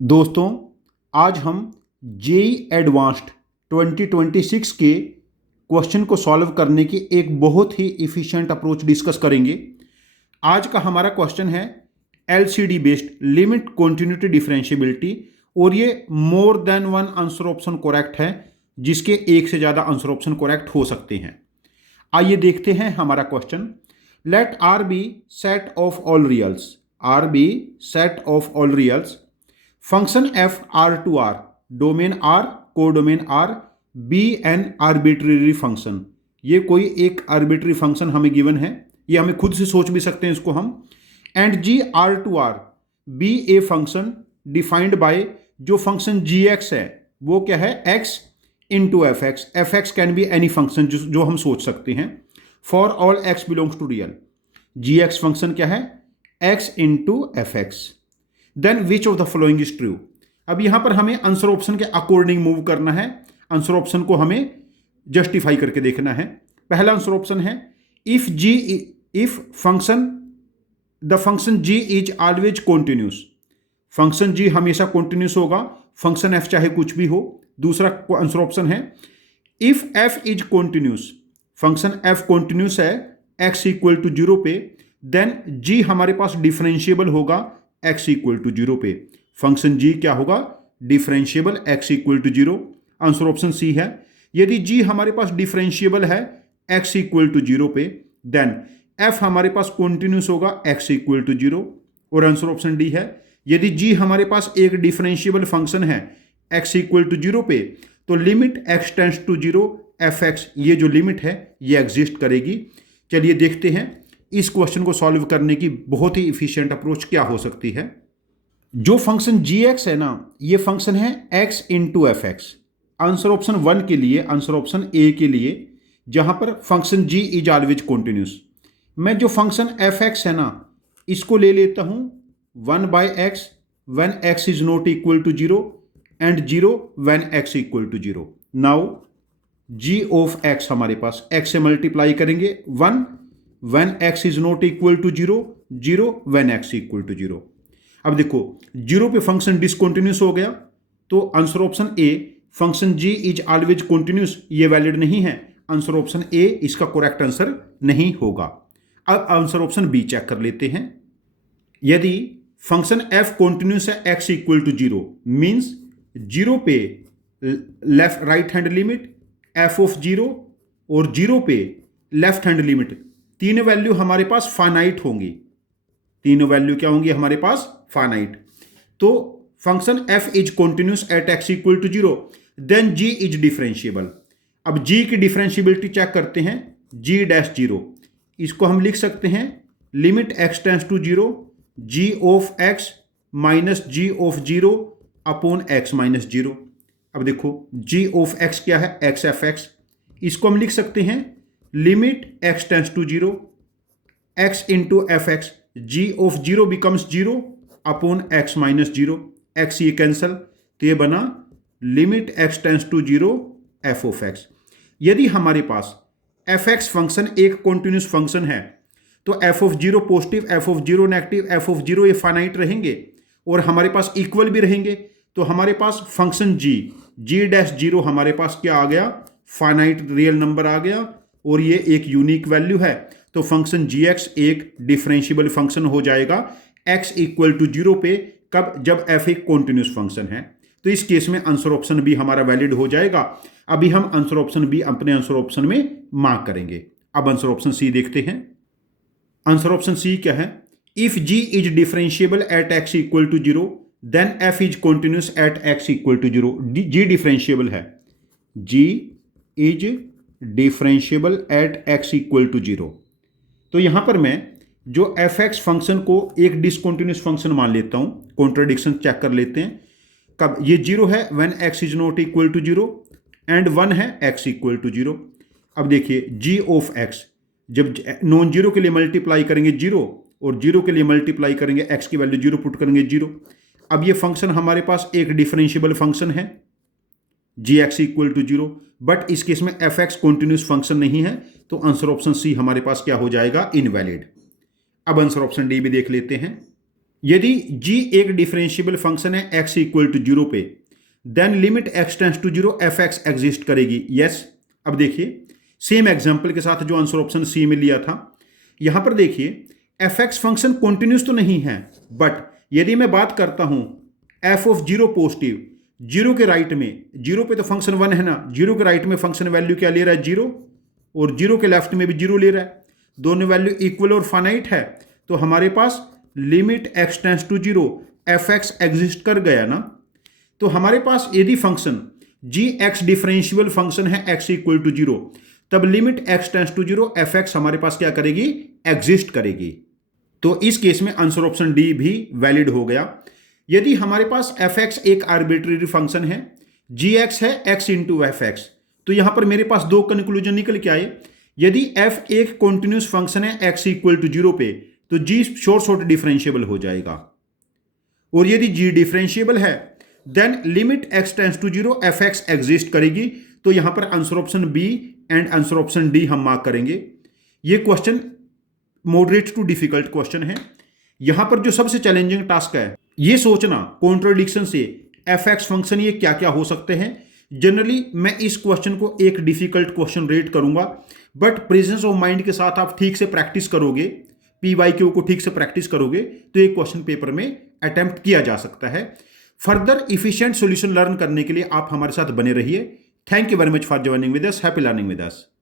दोस्तों, आज हम जेई एडवांस्ड 2026 के क्वेश्चन को सॉल्व करने की एक बहुत ही इफ़िशिएंट अप्रोच डिस्कस करेंगे। आज का हमारा क्वेश्चन है LCD based limit continuity differentiability और ये more than one answer option correct है, जिसके एक से ज़्यादा आंसर ऑप्शन करेक्ट हो सकते हैं। आइए देखते हैं हमारा question. Let R be set of all reals, R be set of all reals, function F R to R, domain R, codomain R, be an arbitrary function. ये कोई एक आर्बिट्री फंक्शन हमें गिवन है, ये हमें खुद से सोच भी सकते हैं इसको हम। And g R to R be a function defined by, जो फंक्शन जी एक्स है वो क्या है, x into f x. F x can be any function जो हम सोच सकते हैं। For all x belongs to real, g x function क्या है, x into f x. Then which of the following is true. अब यहां पर हमें आंसर ऑप्शन के अकॉर्डिंग मूव करना है, आंसर ऑप्शन को हमें जस्टिफाई करके देखना है। पहला आंसर ऑप्शन है if function the function ji is always continuous, function G हमेशा कॉन्टिन्यूस होगा, फंक्शन एफ चाहे कुछ भी हो। दूसरा आंसर ऑप्शन है if f is continuous, function f continuous है एक्स इक्वल टू जीरो पे, देन जी हमारे पास डिफरेंशिएबल होगा एक्स इक्वल टू जीरो पे। फंक्शन जी क्या होगा, differentiable x equal to zero. Answer option C है। यदि जी हमारे पास डिफरेंशिएबल है एक्स इक्वल टू जीरो पे, देन एफ हमारे पास कॉन्टिन्यूस होगा एक्स इक्वल टू जीरो। और आंसर ऑप्शन डी है, यदि जी हमारे पास एक डिफरेंशिएबल फंक्शन है एक्स इक्वल टू जीरो पे, तो limit x tends to zero f x, ये जो लिमिट है ये एग्जिस्ट करेगी। चलिए देखते हैं इस क्वेश्चन को सॉल्व करने की बहुत ही इफिशिएंट अप्रोच क्या हो सकती है। जो फंक्शन जी एक्स है ना, ये फंक्शन है x into f x. Answer option one के लिए, आंसर ऑप्शन ए के लिए, जहां पर function ji is always continuous, मैं जो फंक्शन एफ एक्स है ना इसको ले लेता हूं one by x when x is not equal to zero and zero when x equal to zero. Now g of x हमारे पास एक्स से मल्टीप्लाई करेंगे one when x is not equal to zero, zero when x equal to zero. अब देखो zero पे function discontinuous हो गया, तो answer option A function g is always continuous ये वैलिड नहीं है। आंसर ऑप्शन ए इसका करेक्ट आंसर नहीं होगा। अब आंसर ऑप्शन बी चेक कर लेते हैं। यदि फंक्शन f कॉन्टिन्यूस है x equal to zero, means zero पे left right hand limit f of zero और जीरो पे लेफ्ट हैंड लिमिट, तीन वैल्यू हमारे पास फाइनाइट होंगी। तीनों वैल्यू क्या होंगी हमारे पास, फाइनाइट। तो function f is continuous at x equal to zero, then g is differentiable. अब g की डिफरेंशिएबिलिटी चेक करते हैं, g डैश जीरो, इसको हम लिख सकते हैं limit x tends to zero g of x minus g of zero upon x minus zero. अब देखो g ऑफ x क्या है, x एफ एक्स, इसको हम लिख सकते हैं limit x tends to zero x into f x, g of zero becomes zero upon x minus zero, x ये कैंसल, तो ये बना limit x tends to zero f of x। यदि हमारे पास एफ एक्स फंक्शन एक continuous function है, तो f of zero positive, f of zero negative, f of zero ये फाइनाइट रहेंगे और हमारे पास इक्वल भी रहेंगे। तो हमारे पास फंक्शन g डैश जीरो हमारे पास क्या आ गया, फाइनाइट रियल नंबर आ गया और ये एक यूनिक वैल्यू है। तो फंक्शन जी एक्स एक डिफरेंशिएबल फंक्शन हो जाएगा x इक्वल टू जीरो पे, कब, जब f एक कॉन्टिन्यूस फंक्शन है। तो इस केस में आंसर ऑप्शन बी हमारा वैलिड हो जाएगा। अभी हम आंसर ऑप्शन बी अपने आंसर ऑप्शन में मार्क करेंगे। अब आंसर ऑप्शन सी देखते हैं। आंसर ऑप्शन सी क्या है, if g is differentiable at x equal to zero, then f is continuous at x equal to zero. g differentiable है, g is differentiable at x equal to zero. तो यहां पर मैं जो F x function को एक discontinuous function मान लेता हूं, कॉन्ट्राडिक्शन चेक कर लेते हैं। कब ये जीरो है, when x is not equal to zero, and one है x इक्वल टू जीरो। अब देखिए g ऑफ x, जब नॉन जीरो के लिए मल्टीप्लाई करेंगे जीरो और जीरो के लिए मल्टीप्लाई करेंगे x की वैल्यू जीरो पुट करेंगे जीरो। अब ये फंक्शन हमारे पास एक डिफरेंशिएबल फंक्शन है G X equal to zero, but इस केस में एफ एक्स कॉन्टिन्यूस फंक्शन नहीं है, तो आंसर ऑप्शन सी हमारे पास क्या हो जाएगा, इनवैलिड। अब आंसर ऑप्शन डी भी देख लेते हैं। यदि g एक डिफरेंशिएबल फंक्शन है x इक्वल टू 0 पे, then limit x tends to 0 F x exist करेगी। यस। अब देखिए सेम एग्जांपल के साथ जो आंसर ऑप्शन सी में लिया था, यहां पर देखिए एफ एक्स फंक्शन कॉन्टिन्यूस तो नहीं है, बट यदि मैं बात करता हूं एफ ऑफ 0 पॉजिटिव, 0 के राइट में, 0 पे तो फंक्शन 1 है ना, 0 के राइट में फंक्शन वैल्यू क्या ले रहा है 0, और 0 के लेफ्ट में भी 0 ले रहा है, दोनों वैल्यू इक्वल और फाइनाइट है, तो हमारे पास limit x tends to 0 F x exist कर गया ना। तो हमारे पास यदि फंक्शन जी एक्स डिफरेंशियल फंक्शन है x इक्वल टू 0, तब limit x tends to 0 F X हमारे पास क्या करेगी, एग्जिस्ट करेगी। तो इस केस में आंसर ऑप्शन डी भी वैलिड हो गया। यदि हमारे पास एफ एक्स एक आर्बिट्रेरी फंक्शन है, जी एक्स है x इंटू एफ एक्स, तो यहां पर मेरे पास दो कंक्लूजन निकल के आए। यदि f एक कॉन्टिन्यूस फंक्शन है x इक्वल टू 0 पे, तो g शॉर्ट डिफरेंशिएबल हो जाएगा, और यदि g डिफरेंशिएबल है then limit x tends to 0 F x exist करेगी। तो यहां पर answer option B and answer option D हम मार्क करेंगे। ये question moderate to difficult question है। यहां पर जो सबसे चैलेंजिंग टास्क है ये सोचना कॉन्ट्रडिक्शन से एफ एक्स फंक्शन ये क्या क्या हो सकते हैं। जनरली मैं इस क्वेश्चन को एक डिफिकल्ट क्वेश्चन रेट करूंगा, बट प्रेजेंस ऑफ माइंड के साथ आप ठीक से प्रैक्टिस करोगे, PYQ को ठीक से प्रैक्टिस करोगे, तो एक क्वेश्चन पेपर में अटेम्प्ट किया जा सकता है। फर्दर इफिशिएंट सॉल्यूशन लर्न करने के लिए आप हमारे साथ बने रहिए। Thank you very much for joining with us. Happy learning with us.